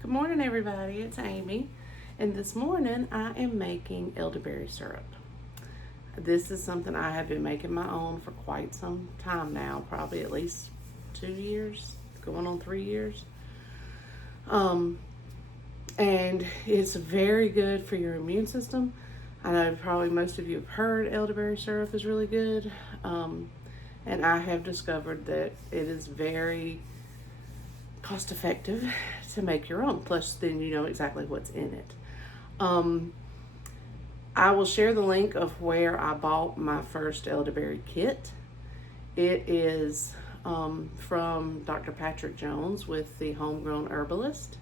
Good morning, everybody. It's Amy, and this morning I am making elderberry syrup. This is something I have been making my own for quite some time now, probably at least 2 years, going on 3 years. And it's very good for your immune system. I know probably most of you have heard elderberry syrup is really good, and I have discovered that it is very cost effective to make your own. Plus, then you know exactly what's in it. I will share the link of where I bought my first elderberry kit. It is from Dr. Patrick Jones with the Homegrown Herbalist,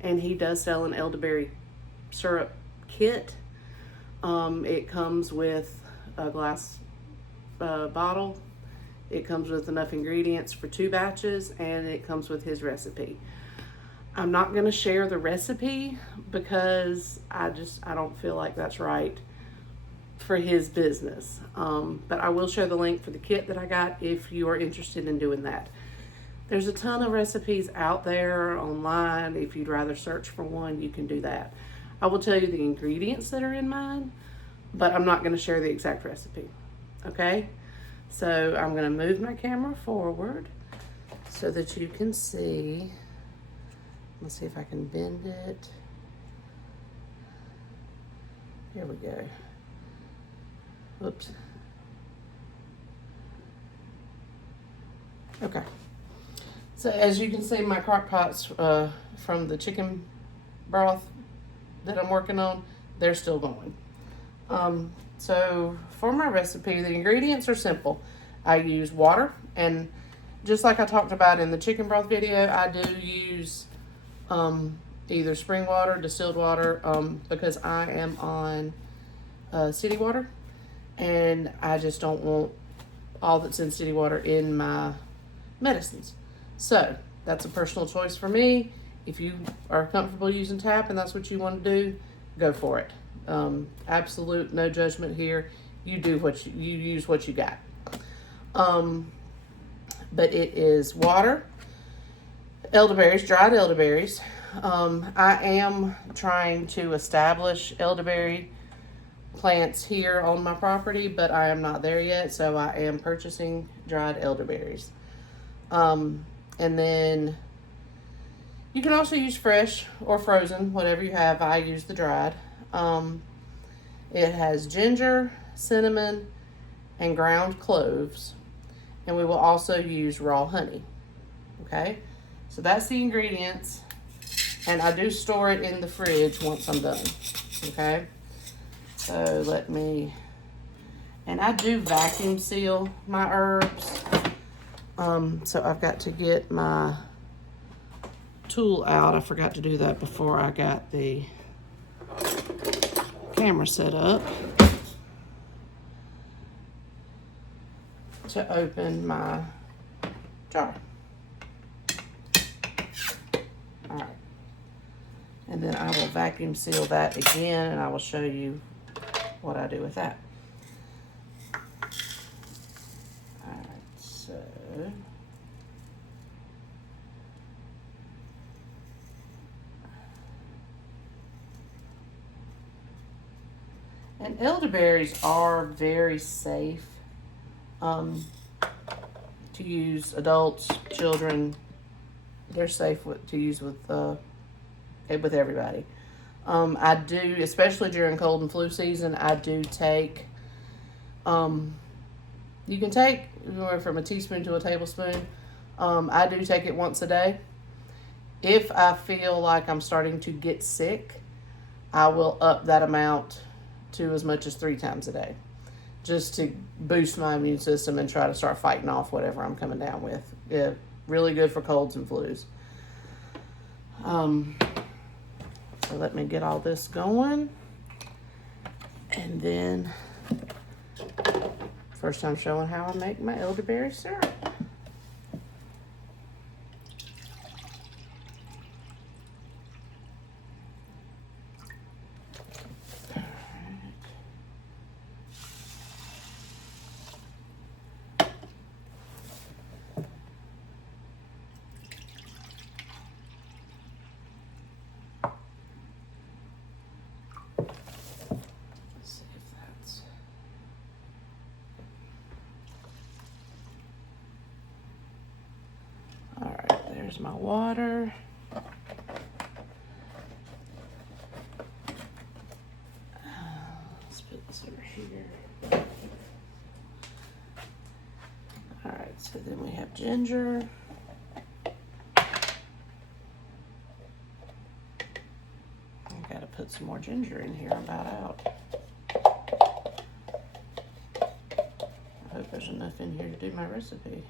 and he does sell an elderberry syrup kit. It comes with a glass bottle. It comes with enough ingredients for 2 batches, and it comes with his recipe. I'm not going to share the recipe because I don't feel like that's right for his business. But I will share the link for the kit that I got if you are interested in doing that. There's a ton of recipes out there online. If you'd rather search for one, you can do that. I will tell you the ingredients that are in mine, but I'm not going to share the exact recipe. Okay? So I'm going to move my camera forward so that you can see. Let's see if I can bend it. Here we go. Whoops. Okay. So as you can see, my crock pots from the chicken broth that I'm working on, they're still going. So for my recipe, the ingredients are simple. I use water, and just like I talked about in the chicken broth video, I do use either spring water, distilled water, because I am on city water, and I just don't want all that's in city water in my medicines. So that's a personal choice for me. If you are comfortable using tap and that's what you want to do, go for it. Absolute no judgment here. You do what you use what you got. But it is water, elderberries, dried elderberries. I am trying to establish elderberry plants here on my property, but I am not there yet, so I am purchasing dried elderberries. And then you can also use fresh or frozen, whatever you have. I use the dried. It has ginger, cinnamon, and ground cloves. And we will also use raw honey. Okay? So that's the ingredients. And I do store it in the fridge once I'm done. Okay? So and I do vacuum seal my herbs. So I've got to get my tool out. I forgot to do that before I got the camera set up to open my jar. All right. And then I will vacuum seal that again, and I will show you what I do with that. All right, so and elderberries are very safe to use. Adults, children, they're safe to use with everybody. I do, especially during cold and flu season, I do take, you can take anywhere from a teaspoon to a tablespoon. I do take it once a day. If I feel like I'm starting to get sick, I will up that amount to as much as 3 times a day, just to boost my immune system and try to start fighting off whatever I'm coming down with. Yeah, really good for colds and flus. So let me get all this going. And then, first time showing how I make my elderberry syrup. water. Let's put this over here. All right, so then we have ginger. I gotta put some more ginger in here. I'm about out. I hope there's enough in here to do my recipe.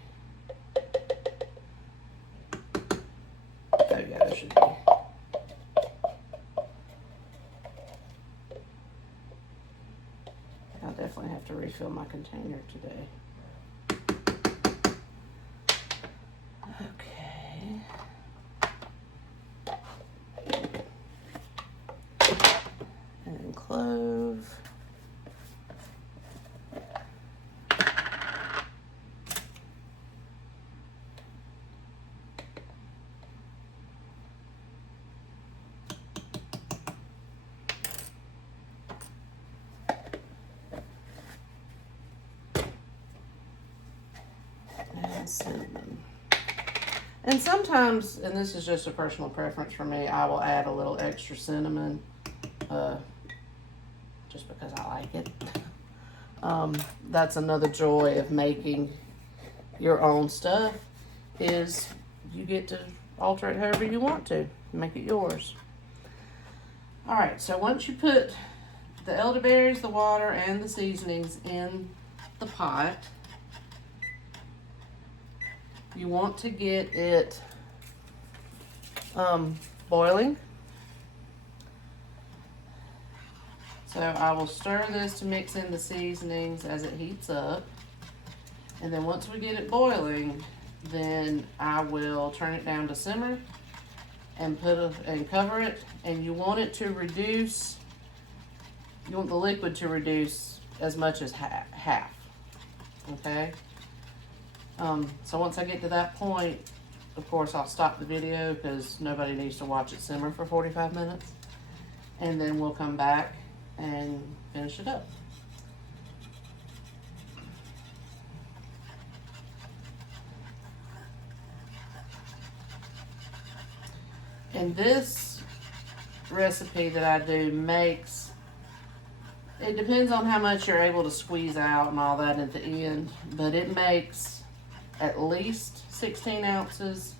Oh yeah, there should be. I'll definitely have to refill my container today. Okay. And then clove. And cinnamon. And sometimes, and this is just a personal preference for me, I will add a little extra cinnamon, just because I like it. That's another joy of making your own stuff, is you get to alter it however you want to, make it yours. All right, so once you put the elderberries, the water, and the seasonings in the pot, you want to get it boiling. So I will stir this to mix in the seasonings as it heats up. And then once we get it boiling, then I will turn it down to simmer and cover it. And you want it to reduce, you want the liquid to reduce as much as half, okay? So once I get to that point, of course, I'll stop the video because nobody needs to watch it simmer for 45 minutes. And then we'll come back and finish it up. And this recipe that I do makes, it depends on how much you're able to squeeze out and all that at the end, but it makes at least 16 ounces.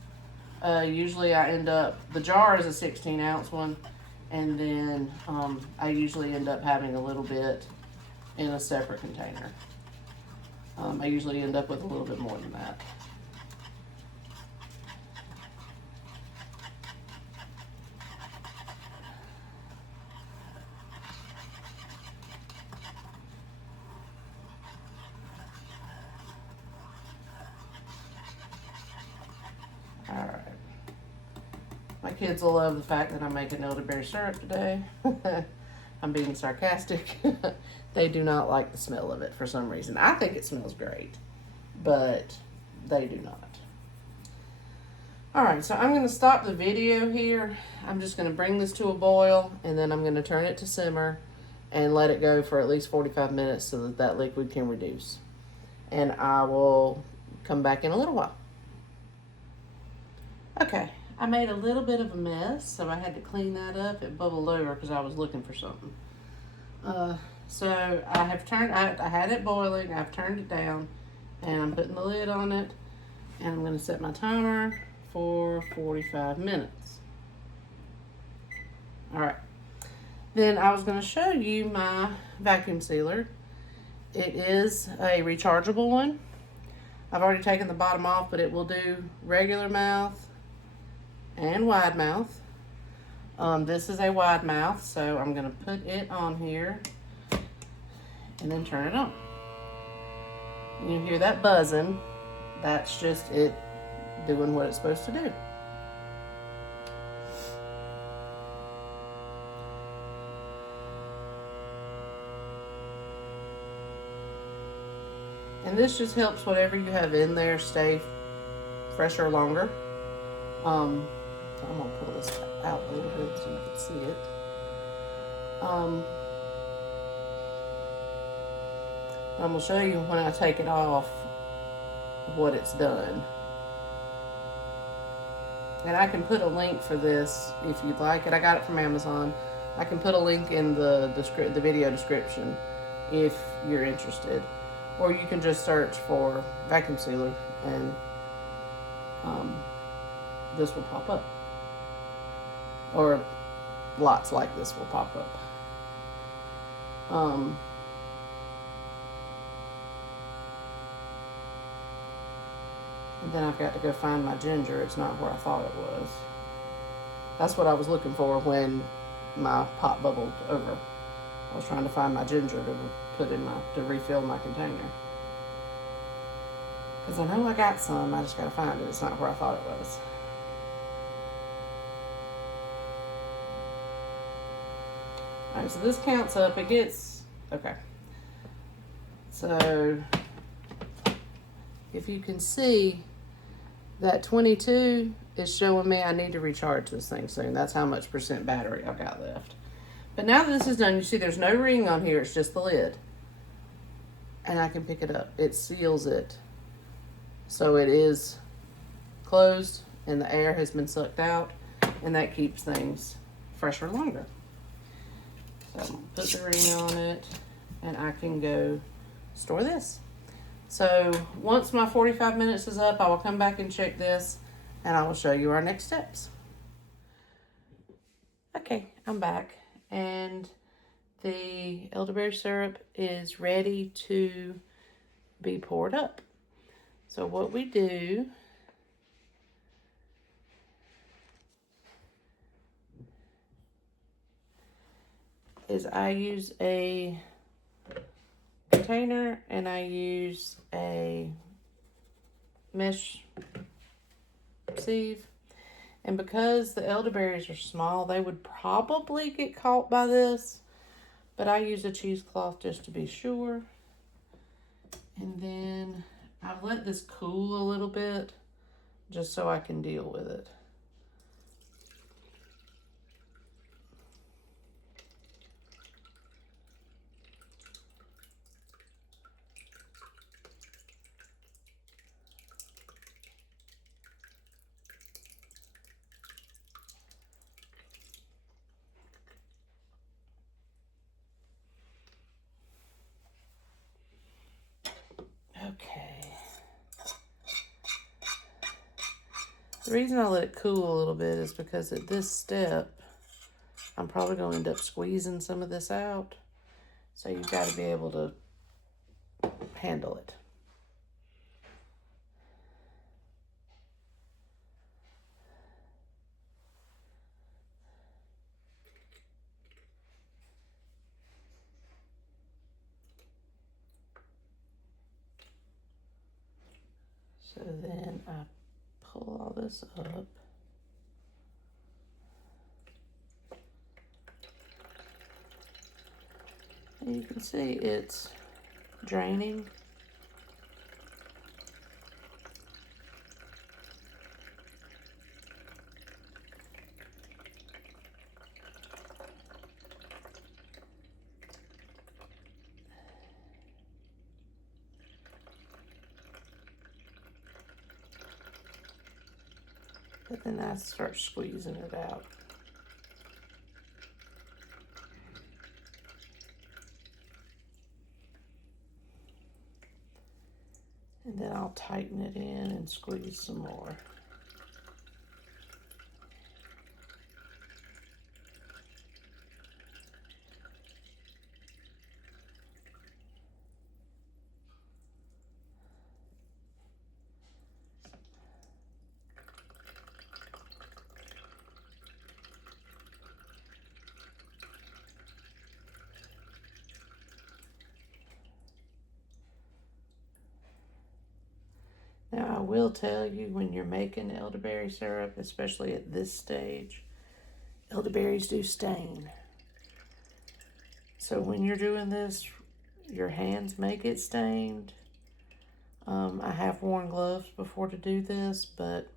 Usually I end up, the jar is a 16-ounce one, and then I usually end up having a little bit in a separate container. I usually end up with a little bit more than that. Alright. My kids will love the fact that I'm making elderberry syrup today. I'm being sarcastic. They do not like the smell of it for some reason. I think it smells great, but they do not. Alright, so I'm going to stop the video here. I'm just going to bring this to a boil, and then I'm going to turn it to simmer and let it go for at least 45 minutes so that that liquid can reduce. And I will come back in a little while. Okay, I made a little bit of a mess, so I had to clean that up. It bubbled over because I was looking for something. So I had it boiling, I've turned it down, and I'm putting the lid on it, and I'm going to set my timer for 45 minutes. All right. Then I was going to show you my vacuum sealer. It is a rechargeable one. I've already taken the bottom off, but it will do regular mouth and wide mouth. This is a wide mouth, so I'm going to put it on here and then turn it on. And you hear that buzzing. That's just it doing what it's supposed to do. And this just helps whatever you have in there stay fresher longer. I'm gonna pull this out a little bit so you can see it. I'm gonna show you when I take it off what it's done. And I can put a link for this if you'd like it. I got it from Amazon. I can put a link in the video description if you're interested. Or you can just search for vacuum sealer and this will pop up. Or lots like this will pop up. And then I've got to go find my ginger. It's not where I thought it was. That's what I was looking for when my pot bubbled over. I was trying to find my ginger to put in to refill my container. Because I know I got some, I just got to find it. It's not where I thought it was. Alright, so this counts up. It gets, okay. So, if you can see, that 22 is showing me I need to recharge this thing soon. That's how much percent battery I've got left. But now that this is done, you see there's no ring on here. It's just the lid. And I can pick it up. It seals it. So it is closed and the air has been sucked out. And that keeps things fresher longer. So I'm going to put the ring on it and I can go store this. So once my 45 minutes is up, I will come back and check this and I will show you our next steps. Okay, I'm back and the elderberry syrup is ready to be poured up. So what we do is I use a container and I use a mesh sieve, and because the elderberries are small, they would probably get caught by this, but I use a cheesecloth just to be sure. And then I've let this cool a little bit just so I can deal with it. Okay. The reason I let it cool a little bit is because at this step, I'm probably going to end up squeezing some of this out. So you've got to be able to handle it. So then I pull all this up. And you can see it's draining. But then I start squeezing it out. And then I'll tighten it in and squeeze some more. Now, I will tell you, when you're making elderberry syrup, especially at this stage, elderberries do stain. So when you're doing this, your hands may get stained. I have worn gloves before to do this, but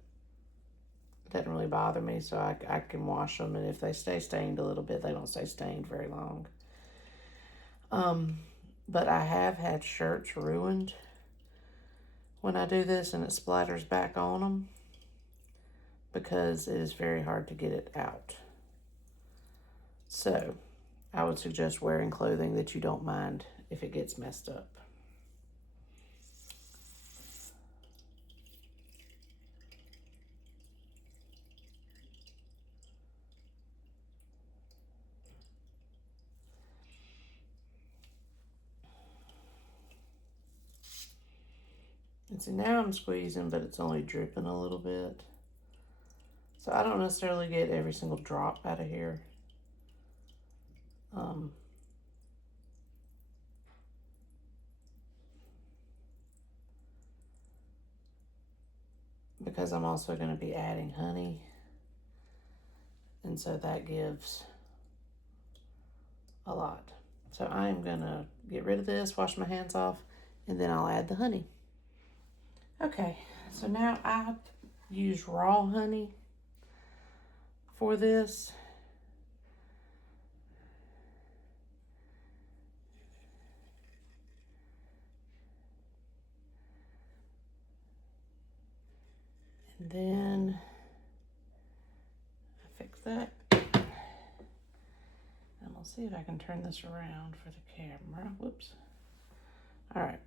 it doesn't really bother me, so I can wash them, and if they stay stained a little bit, they don't stay stained very long. But I have had shirts ruined when I do this and it splatters back on them. because it is very hard to get it out. So I would suggest wearing clothing that you don't mind if it gets messed up. And so now I'm squeezing, but it's only dripping a little bit. So I don't necessarily get every single drop out of here. Because I'm also going to be adding honey. And so that gives a lot. So I'm going to get rid of this, wash my hands off, and then I'll add the honey. Okay, so now I use raw honey for this. And then I fix that. And we'll see if I can turn this around for the camera. Whoops. All right.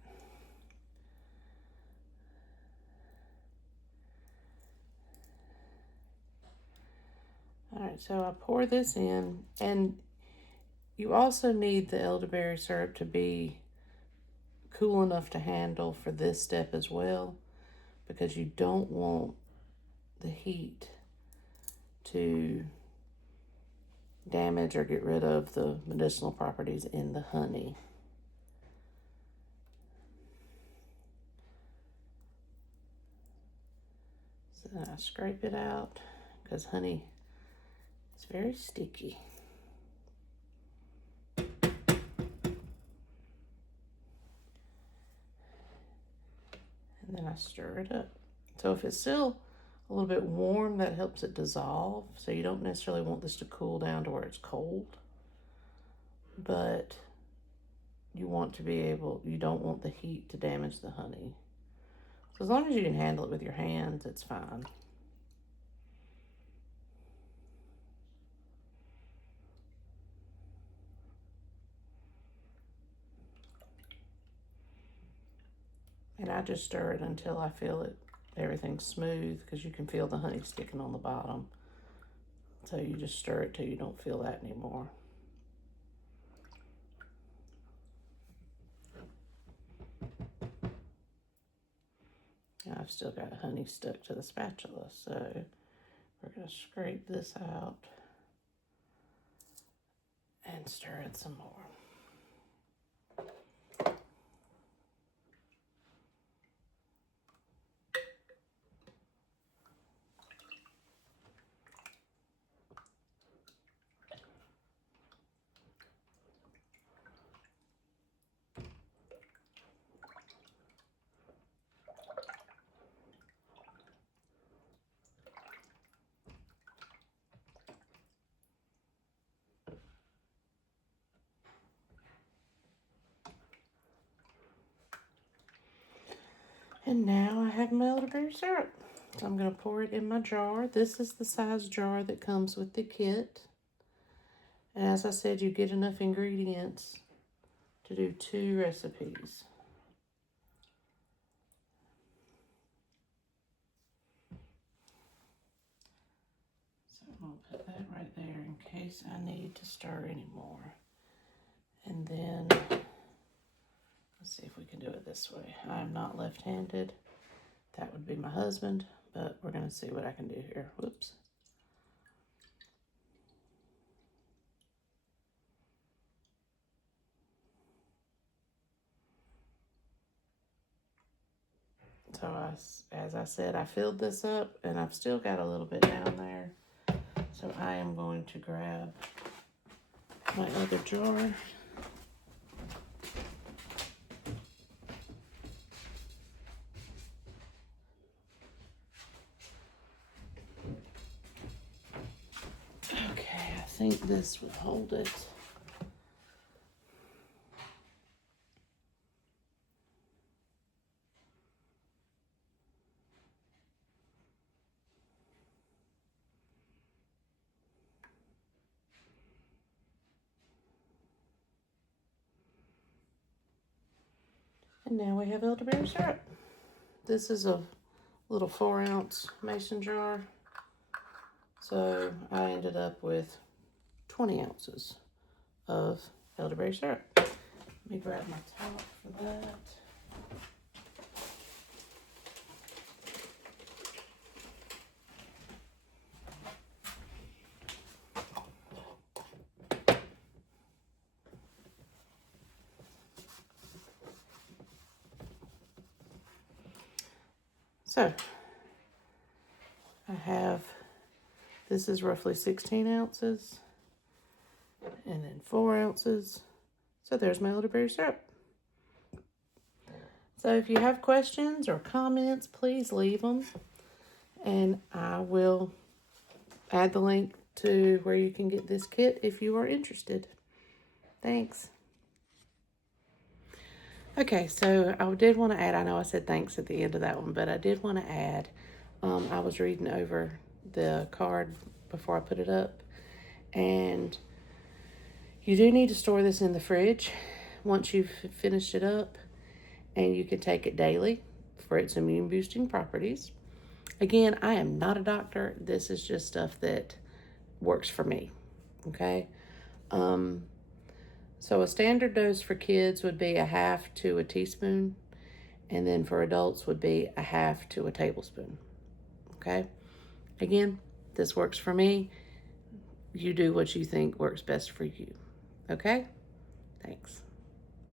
All right, so I pour this in, and you also need the elderberry syrup to be cool enough to handle for this step as well, because you don't want the heat to damage or get rid of the medicinal properties in the honey. So then I scrape it out because honey is very sticky. And then I stir it up. So if it's still a little bit warm, that helps it dissolve. So you don't necessarily want this to cool down to where it's cold. But you want to be able, you don't want the heat to damage the honey. So as long as you can handle it with your hands, it's fine. And I just stir it until I feel it, everything's smooth, because you can feel the honey sticking on the bottom. So you just stir it till you don't feel that anymore. Now I've still got honey stuck to the spatula, so we're going to scrape this out and stir it some more. And now I have my elderberry syrup. So I'm going to pour it in my jar. This is the size jar that comes with the kit. And as I said, you get enough ingredients to do 2 recipes. So I'm going to put that right there in case I need to stir anymore. And then let's see if we can do it this way. I am not left-handed. That would be my husband, but we're going to see what I can do here. Whoops. So as I said, I filled this up, and I've still got a little bit down there. So I am going to grab my other jar. Okay, I think this would hold it. And now we have elderberry syrup. This is a little 4-ounce mason jar. So I ended up with 20 ounces of elderberry syrup. Let me grab my top for that. So I have, this is roughly 16 ounces, and then 4 ounces. So there's my elderberry syrup. So if you have questions or comments, please leave them, and I will add the link to where you can get this kit if you are interested. Thanks. Okay, so I did want to add, I know I said thanks at the end of that one, but I did want to add, I was reading over the card before I put it up, and you do need to store this in the fridge once you've finished it up, and you can take it daily for its immune boosting properties. Again, I am not a doctor. This is just stuff that works for me, okay? So a standard dose for kids would be 1/2 to a teaspoon, and then for adults would be 1/2 to a tablespoon, okay? Again, this works for me. You do what you think works best for you, okay? Thanks.